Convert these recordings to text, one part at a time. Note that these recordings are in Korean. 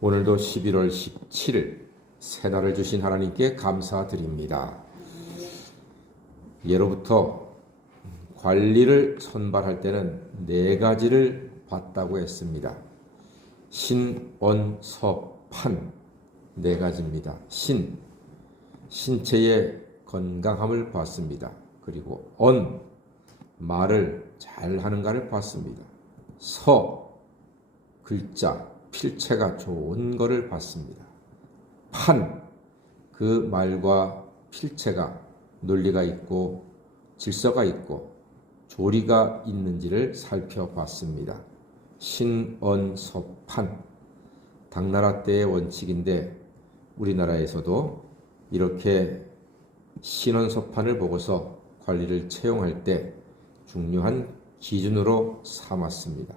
오늘도 11월 17일 새날을 주신 하나님께 감사드립니다. 예로부터 관리를 선발할 때는 네 가지를 봤다고 했습니다. 신, 원, 섭, 판 네 가지입니다. 신체의 건강함을 봤습니다. 그리고 언, 말을 잘하는가를 봤습니다. 서, 글자, 필체가 좋은 것을 봤습니다. 판, 그 말과 필체가 논리가 있고 질서가 있고 조리가 있는지를 살펴봤습니다. 신언섭판, 당나라 때의 원칙인데 우리나라에서도 이렇게 신언섭판을 보고서 관리를 채용할 때 중요한 기준으로 삼았습니다.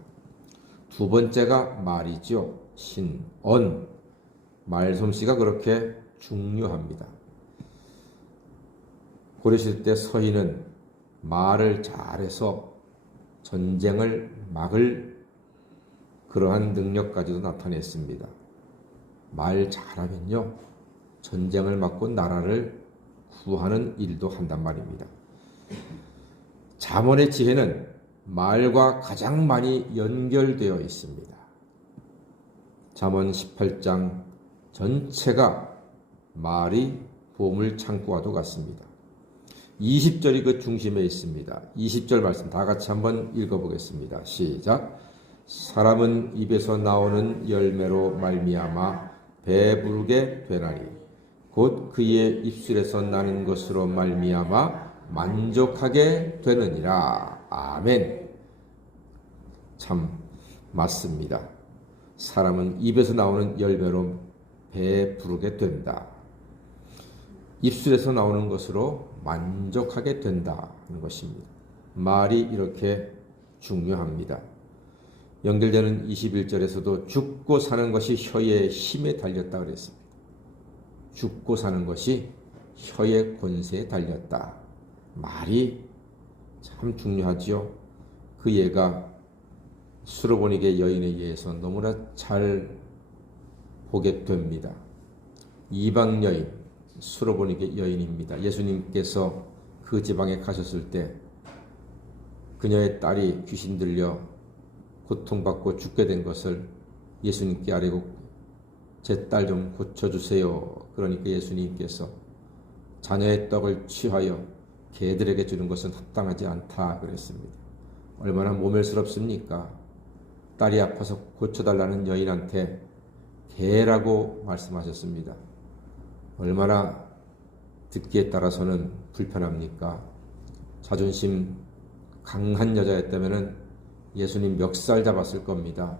두 번째가 말이죠. 신언, 말솜씨가 그렇게 중요합니다. 고려시대 서인은 말을 잘해서 전쟁을 막을 그러한 능력까지도 나타냈습니다. 말 잘하면요, 전쟁을 막고 나라를 구하는 일도 한단 말입니다. 잠언의 지혜는 말과 가장 많이 연결되어 있습니다. 잠언 18장 전체가 말이 보물 창고와도 같습니다. 20절이 그 중심에 있습니다. 20절 말씀 다 같이 한번 읽어보겠습니다. 시작. 사람은 입에서 나오는 열매로 말미암아 배부르게 되나니 곧 그의 입술에서 나는 것으로 말미암아 만족하게 되느니라. 아멘. 참 맞습니다. 사람은 입에서 나오는 열매로 배부르게 된다. 입술에서 나오는 것으로 만족하게 된다는 것입니다. 말이 이렇게 중요합니다. 연결되는 21절에서도 죽고 사는 것이 혀의 힘에 달렸다 그랬습니다. 죽고 사는 것이 혀의 권세에 달렸다. 말이 참 중요하지요. 그 예가 수로보니게 여인에 의해서 너무나 잘 보게 됩니다. 이방 여인, 수로보니게 여인입니다. 예수님께서 그 지방에 가셨을 때 그녀의 딸이 귀신 들려 고통받고 죽게 된 것을 예수님께 아뢰고 제 딸 좀 고쳐주세요. 그러니까 예수님께서 자녀의 떡을 취하여 개들에게 주는 것은 합당하지 않다 그랬습니다. 얼마나 모멸스럽습니까? 딸이 아파서 고쳐달라는 여인한테 개라고 말씀하셨습니다. 얼마나 듣기에 따라서는 불편합니까? 자존심 강한 여자였다면 예수님 멱살 잡았을 겁니다.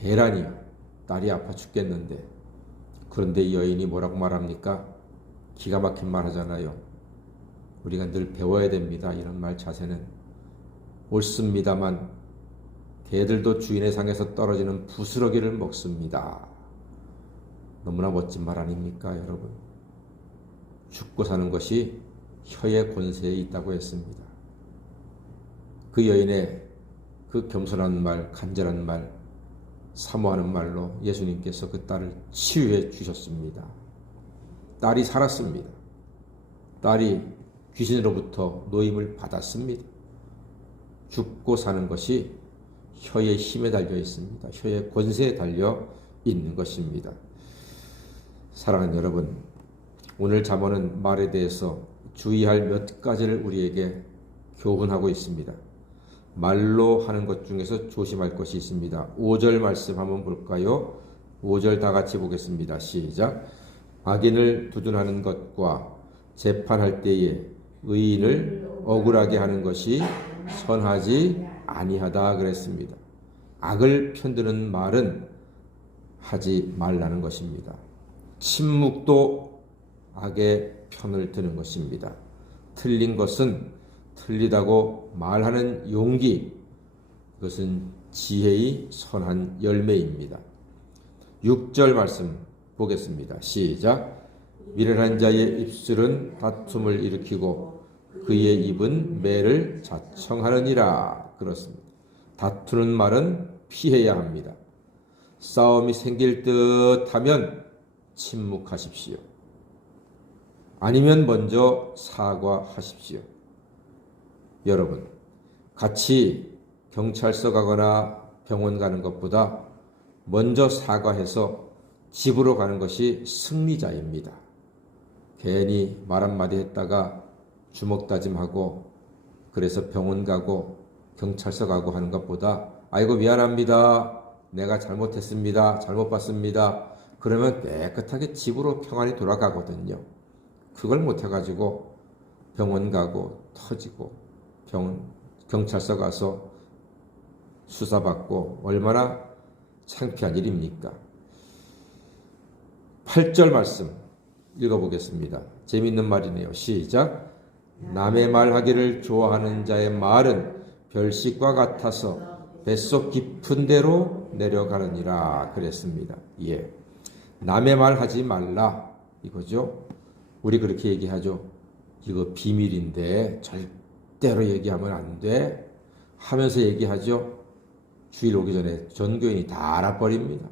개라니요. 딸이 아파 죽겠는데. 그런데 이 여인이 뭐라고 말합니까? 기가 막힌 말 하잖아요. 우리가 늘 배워야 됩니다. 이런 말 자세는. 옳습니다만 개들도 주인의 상에서 떨어지는 부스러기를 먹습니다. 너무나 멋진 말 아닙니까, 여러분? 죽고 사는 것이 혀의 권세에 있다고 했습니다. 그 여인의 그 겸손한 말, 간절한 말, 사모하는 말로 예수님께서 그 딸을 치유해 주셨습니다. 딸이 살았습니다. 딸이 귀신으로부터 노임을 받았습니다. 죽고 사는 것이 혀의 힘에 달려 있습니다. 혀의 권세에 달려 있는 것입니다. 사랑하는 여러분, 오늘 잠언은 말에 대해서 주의할 몇 가지를 우리에게 교훈하고 있습니다. 말로 하는 것 중에서 조심할 것이 있습니다. 5절 말씀 한번 볼까요? 5절 다 같이 보겠습니다. 시작. 악인을 두둔하는 것과 재판할 때에 의인을 억울하게 하는 것이 선하지 아니하다 그랬습니다. 악을 편드는 말은 하지 말라는 것입니다. 침묵도 악의 편을 드는 것입니다. 틀린 것은 틀리다고 말하는 용기, 그것은 지혜의 선한 열매입니다. 6절 말씀 보겠습니다. 시작. 미련한 자의 입술은 다툼을 일으키고 그의 입은 매를 자청하느니라. 그렇습니다. 다투는 말은 피해야 합니다. 싸움이 생길 듯 하면 침묵하십시오. 아니면 먼저 사과하십시오. 여러분, 같이 경찰서 가거나 병원 가는 것보다 먼저 사과해서 집으로 가는 것이 승리자입니다. 괜히 말 한마디 했다가 주먹 다짐하고 그래서 병원 가고 경찰서 가고 하는 것보다 아이고 미안합니다. 내가 잘못했습니다. 잘못 봤습니다. 그러면 깨끗하게 집으로 평안히 돌아가거든요. 그걸 못해가지고 병원 가고 터지고 경찰서 가서 수사받고 얼마나 창피한 일입니까? 8절 말씀 읽어보겠습니다. 재밌는 말이네요. 시작. 남의 말하기를 좋아하는 자의 말은 별식과 같아서 뱃속 깊은 데로 내려가느니라 그랬습니다. 예, 남의 말 하지 말라 이거죠. 우리 그렇게 얘기하죠. 이거 비밀인데 절대로 얘기하면 안 돼 하면서 얘기하죠. 주일 오기 전에 전교인이 다 알아버립니다.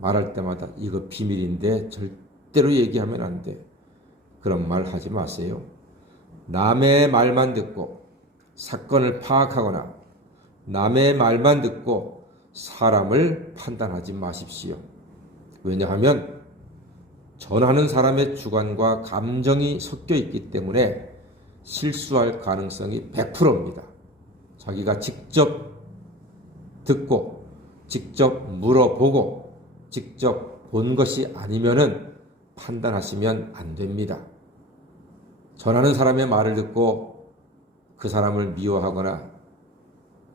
말할 때마다 이거 비밀인데 절대로 얘기하면 안 돼. 그런 말 하지 마세요. 남의 말만 듣고 사건을 파악하거나 남의 말만 듣고 사람을 판단하지 마십시오. 왜냐하면 전하는 사람의 주관과 감정이 섞여 있기 때문에 실수할 가능성이 100%입니다. 자기가 직접 듣고 직접 물어보고 직접 본 것이 아니면은 판단하시면 안 됩니다. 전하는 사람의 말을 듣고 그 사람을 미워하거나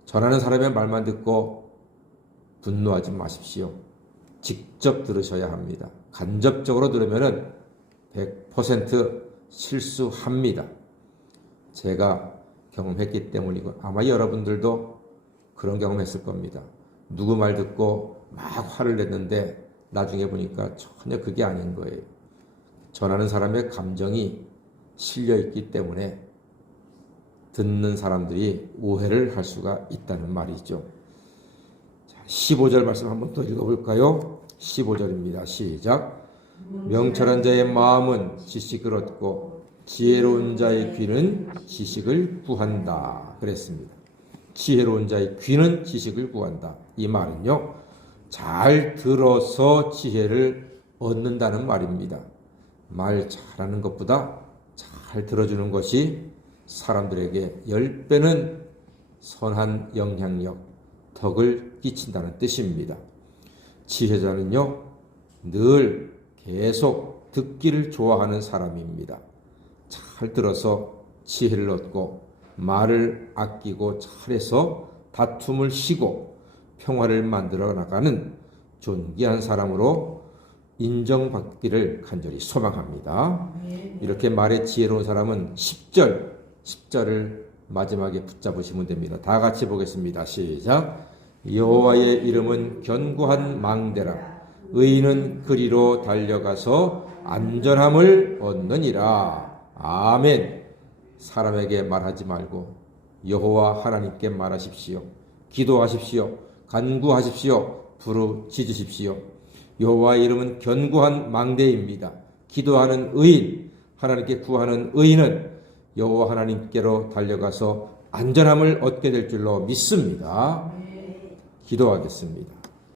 전하는 사람의 말만 듣고 분노하지 마십시오. 직접 들으셔야 합니다. 간접적으로 들으면은 100% 실수합니다. 제가 경험했기 때문이고 아마 여러분들도 그런 경험했을 겁니다. 누구 말 듣고 막 화를 냈는데 나중에 보니까 전혀 그게 아닌 거예요. 전하는 사람의 감정이 실려 있기 때문에 듣는 사람들이 오해를 할 수가 있다는 말이죠. 15절 말씀 한번 더 읽어볼까요? 15절입니다. 시작. 명철한 자의 마음은 지식을 얻고 지혜로운 자의 귀는 지식을 구한다 그랬습니다. 지혜로운 자의 귀는 지식을 구한다. 이 말은요, 잘 들어서 지혜를 얻는다는 말입니다. 말 잘하는 것보다 잘 들어주는 것이 사람들에게 10배는 선한 영향력, 덕을 끼친다는 뜻입니다. 지혜자는요, 늘 계속 듣기를 좋아하는 사람입니다. 잘 들어서 지혜를 얻고 말을 아끼고 잘해서 다툼을 쉬고 평화를 만들어 나가는 존귀한 사람으로 인정받기를 간절히 소망합니다. 이렇게 말에 지혜로운 사람은 10절을 마지막에 붙잡으시면 됩니다. 다 같이 보겠습니다. 시작. 여호와의 이름은 견고한 망대라. 의인은 그리로 달려가서 안전함을 얻느니라. 아멘. 사람에게 말하지 말고 여호와 하나님께 말하십시오. 기도하십시오. 간구하십시오. 부르짖으십시오. 여호와의 이름은 견고한 망대입니다. 기도하는 의인, 하나님께 구하는 의인은 여호와 하나님께로 달려가서 안전함을 얻게 될 줄로 믿습니다. 기도하겠습니다.